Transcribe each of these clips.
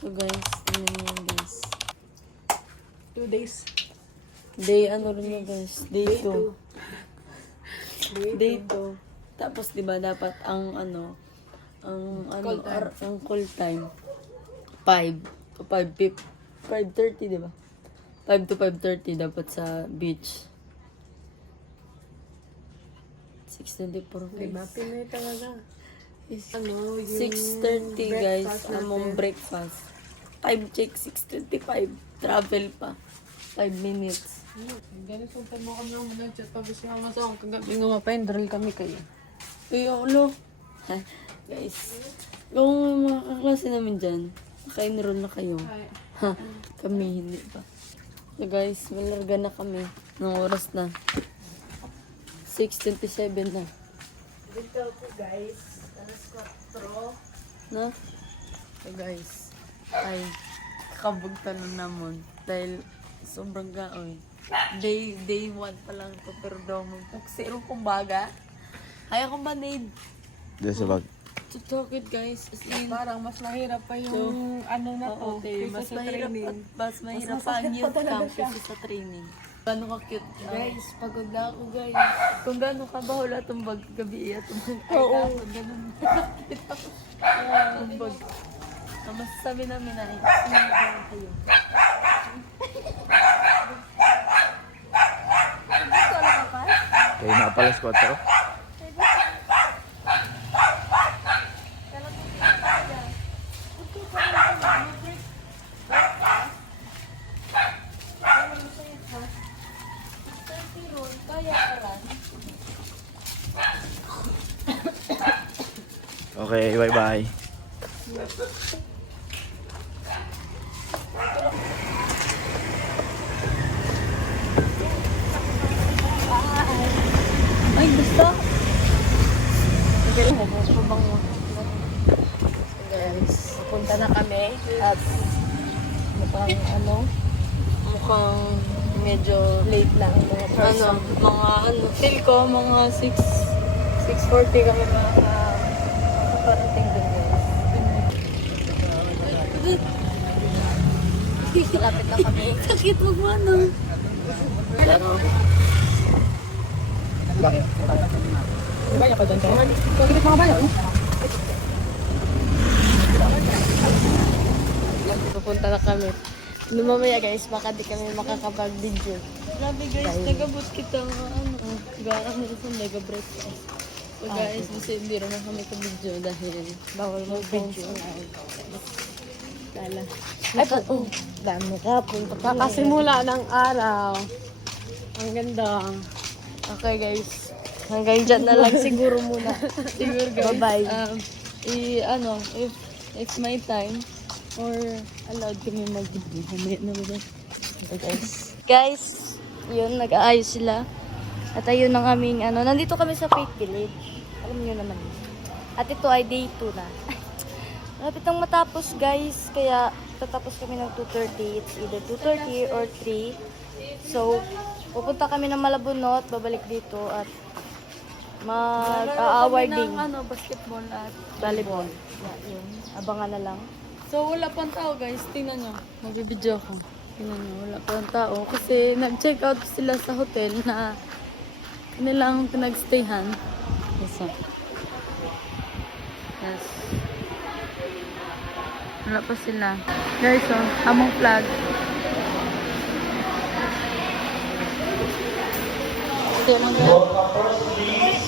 So guys, tingnan niyo yan guys. 2 days. Day ano rin na guys, day 2. Day 2. Tapos 'di ba dapat ang ano, ang Call time. ang call time 5 to 5:30, 'di ba? 5 to 5:30 dapat sa beach. 6:24 Diba? guys. Pinoy talaga. Is Ano, yung 6:30 guys, breakfast among natin. breakfast. Time check 6:25. Travel pa. 5 minutes. Ganito pa mo kami ng mga chat. Pabis nga sa akong kagabi nga mapaindral kami kayo. Uy, ulo. Guys, kung mga kaklase namin dyan, naka-enroll na kayo. Ha, kami hindi pa. So guys, malarga na kami. Ng oras na. 6:27 na. Dito po guys. Alas 4. Na? So guys, ay kakabugtan na namon. Dahil sobrang gaon. Day 1 pa lang to, pero daw magpuksiro kumbaga. Ay, akong banid. Diyan sa bag. To talk it guys, as in, Parang mas mahirap pa yung ano na to. okay, kaysa mas sa mahirap training. at mas mahirap pa ang youth camp kaysa sa training. Gano'n ka cute guys, pagod na ako guys. Kung gano'n ka ba wala itong bag gabi at Oo. gano'n. Ang bag. Ang masasabi namin ay, sinagawa kayo. Gusto wala ka pa? Kaya nakapalas 4. Okay, bye-bye. Ay, gusto? Guys, punta na kami at Mukhang medyo late lang mga person. feel ko mga 6:40 kami makakarating doon guys. Malapit na kami. Sakit magmano. Baya ka doon tayo? Pagkakit mga bayo. Pupunta na kami. Lumamaya guys, baka di kami makakapag-video. Grabe guys, nagabot kita mga garang na sa mega breakfast. So guys, kasi hindi rin na kami ka-video dahil Bawal mo video. Lala. Ay, dami ka. Kakasimula ng araw. Ang ganda. Okay guys, hanggang dyan na lang siguro muna. Siguro guys. Bye-bye. If my time or allowed kami mag-video, mamaya na ba? Okay guys. Guys, yun, nag-aayos sila. At ayun ang aming, nandito kami sa Faith Village. Alam niyo naman. At ito ay day 2 na. Malapit nang matapos, guys. Kaya, tatapos kami ng 2:30. It's either 2:30 or 3. So, pupunta kami ng Malabunot, babalik dito, at mag-awarding. Basketball at Volleyball. Yeah, yun. Abangan na lang. So, wala pang tao guys. Tingnan nyo. Magbibideo ko. Tingnan nyo. Wala pang tao. Kasi nag-check out sila sa hotel na nilang pinag-stayhan. Yes. Yes. Wala pa sila. Guys, among flag. Ito lang guys.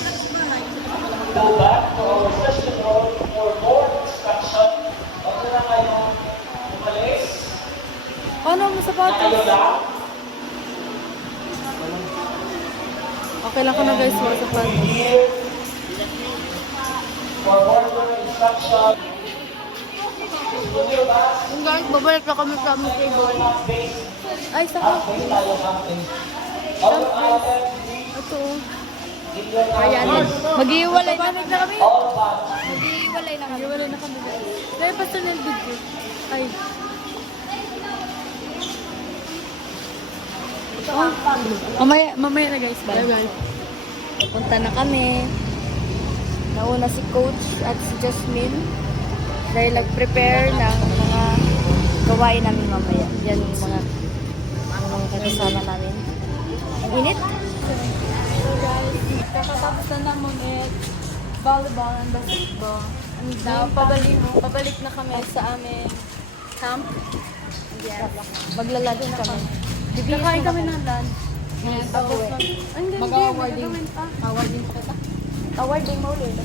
Go back to our session hall for more instruction. Huwag na kayo umalis. Paano mo sapatos? Kayo lang. Okay lang ko na guys, mga sapatos. Here for more instruction. Put your bags Yung guys, babalik na kami sa aming table. base. Ay, saka. Base tayo something. All items Ito. in your Ayan. Mag-iwalay na kami. all bags. Mag-iwalay na kami. Mag-iwalay na kami guys. Kaya basta na yung video. Ay. Mamaya na guys. Bye bye. Pupunta na kami. Nauna si Coach at si Jasmine dahil nag-prepare ng mga gawain namin mamaya. Yan yung mga kasama namin. Ang init. So guys, kakatapos na naman volleyball and basketball. And now, pabalik na kami sa aming camp. Yes. Maglalaro kami. Kakain kami ng lunch. Yes, Tapos, pauwi. mag-awarding. Awarding pa kita. Awarding mo ulit.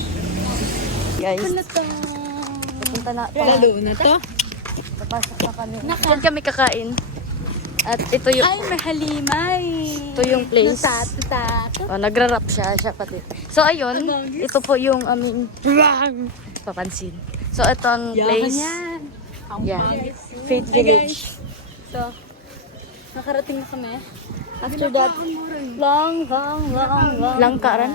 Guys, pupunta na. Lalo na to? Papasok na kami. Diyan kami kakain. At ito yung... Ay, mahalimay. Ito yung place. Oh, nagra-rap siya pati. So, ayun. Ito po yung aming papansin. So, ito ang place. Yeah. Faith Village. So, nakarating na kami. After that, long. Langkaran?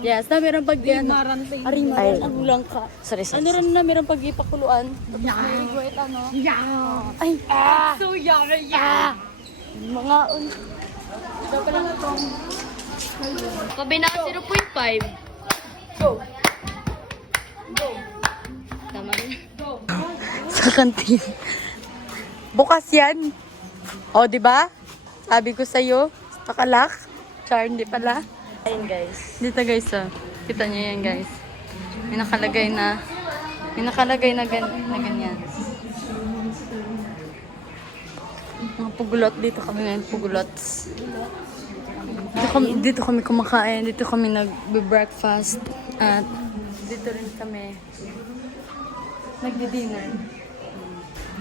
Yes, na meron pag-imaran. Ay. Ang langka. Sorry. Ano rin na meron pag-ipakuluan. Tapos may regret ano. Ay, So yummy. mga Ito pa lang itong Kabina 0.5. go. Tama rin. Sa kantin. Bukas yan. O, di ba? Sabi ko sa'yo, pakalak. Char, hindi pala. Ayun, guys. Dito guys, kita niyo yan guys. May nakalagay na ganyan. Mga pugulot, dito kami ngayon, pugulots. Dito kami kumakain, dito kami nag-breakfast, at dito rin kami nagdi-dinner.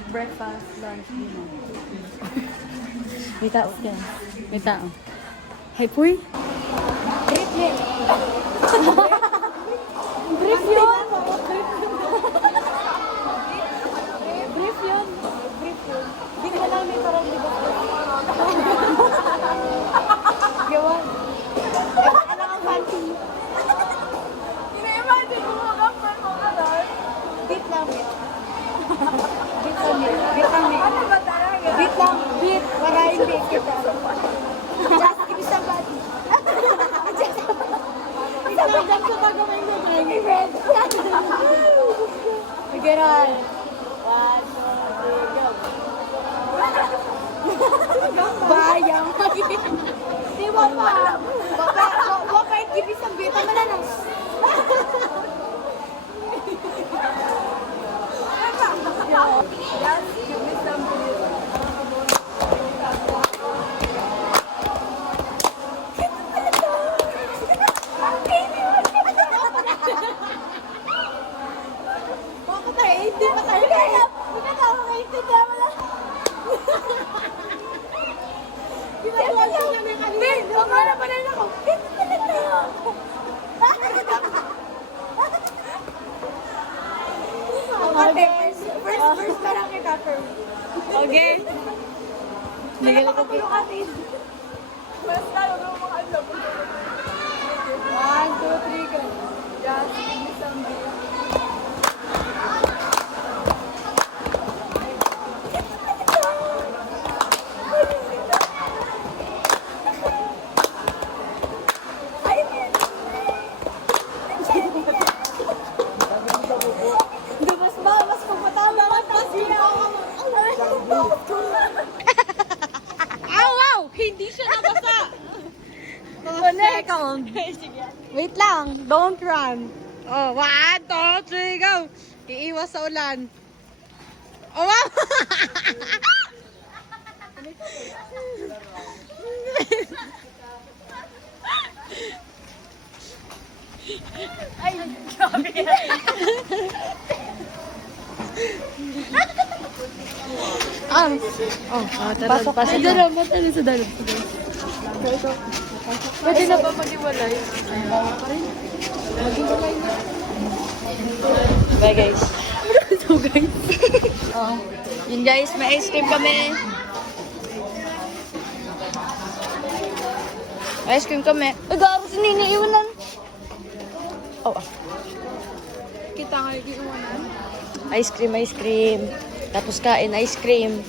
Breakfast, lunch, dinner. May tao yan. May tao. Hey, Puy! Brief yun. Brief yun. Brief yun. Di ka namin parang di ba? Gawan. Ano ang fancy? Ina-imagine mo mga kapar mo ka doon? Beat lang, beat. Beat lang, beat. Beat lang, beat. Ano ba talaga? Beat lang, beat. Maraming beat kita. Just give me somebody. Sabi dyan sa pagawin mo tayo. Sige ron. 1, 2, 3, go. Bayang. Di ba pa? Bakit give me some beat? Tama na lang. Hindi pa tayo kaya. Hindi pa tayo kaya. Di ba tayo kaya na kanina? Ben, kumara pa rin ako. Dito pala tayo. Okay, first parang kita first. Okay. Nagalit ko kayo. Mas tayo ng mga alam. 1, 2, 3, go. Just give me some beer. Mas pagpatama ka pa siya. Wow! Hindi siya nabasa! Wait lang, don't run. Oh, 1, 2, 3, go. Iiwas sa ulan. Oh, wow! Pasok pa siya. Salamat ano sa dalag. Pwede na ba mag-iwalay? Bye guys. So guys. Yun guys, may ice cream kami. May ice cream kami. Ay, garo si Nini, iwanan. Oh, Kita nga yung iwanan. ice cream. Tapos kain, ice cream.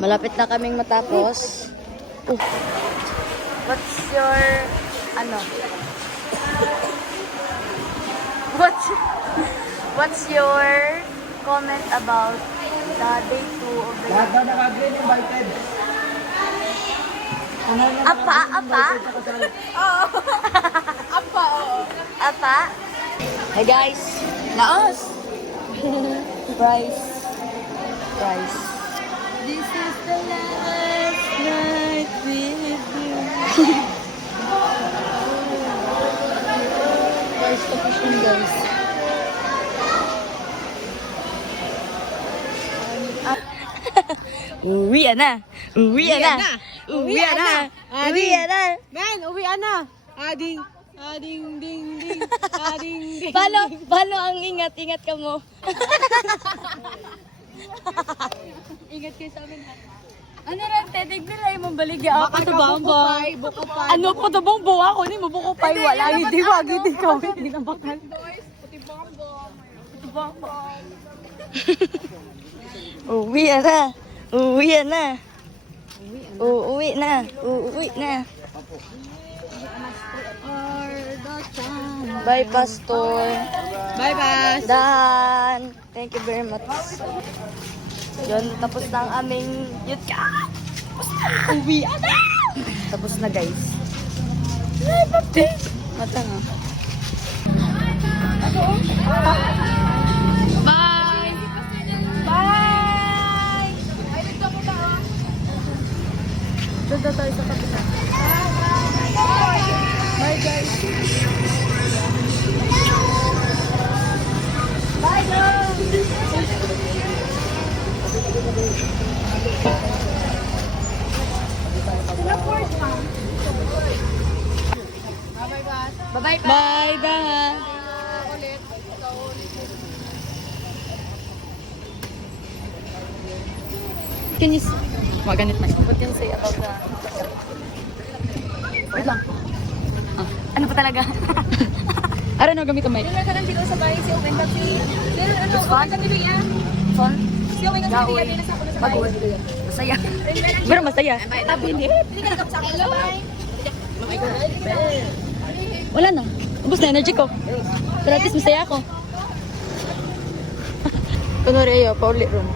Malapit na kaming matapos. What's your, what's your comment about the day 2 of the Lahat na naka-green invited. Apa? Apa? Hey guys. Laos. Price. This is the last night with you. Guys, tapos yun guys. Uwi na. Men, uwian na. Ading, ding, ding. Paano ang ingat ka mo? Ingat kayo sa amin ha. Ano rin, tetig na rin mong baligya ako. Baka bukupay. Ano po to bang buwa ko ni mabukupay wala. Hindi kami. Hindi na bakal. Uwi na. Bye, Pastor. Bye, bye. Dan. Thank you very much. Yun, tapos na ang aming youth camp. Uwi na! Tapos na, guys. Mata nga. Bye! Bye! Doon na tayo sa kabila. Bye, guys. Bye, guys! Bye-bye pa. Bye, dah. Can you... Maganit na. What can you say about the... Wait lang. Ano pa talaga? Ara no, gamit ang mic. Yung nagkaroon dito sa bahay si Owen kasi... It's fun? Fun? Si Owen kasi hindi na sa ako na sa bahay. Masaya. Pero masaya. Hindi ka nagkapsakit sa bahay. Wala na. Ubus na energy ko. Pero at least masaya ako. Kunwari ayo, paulit ron.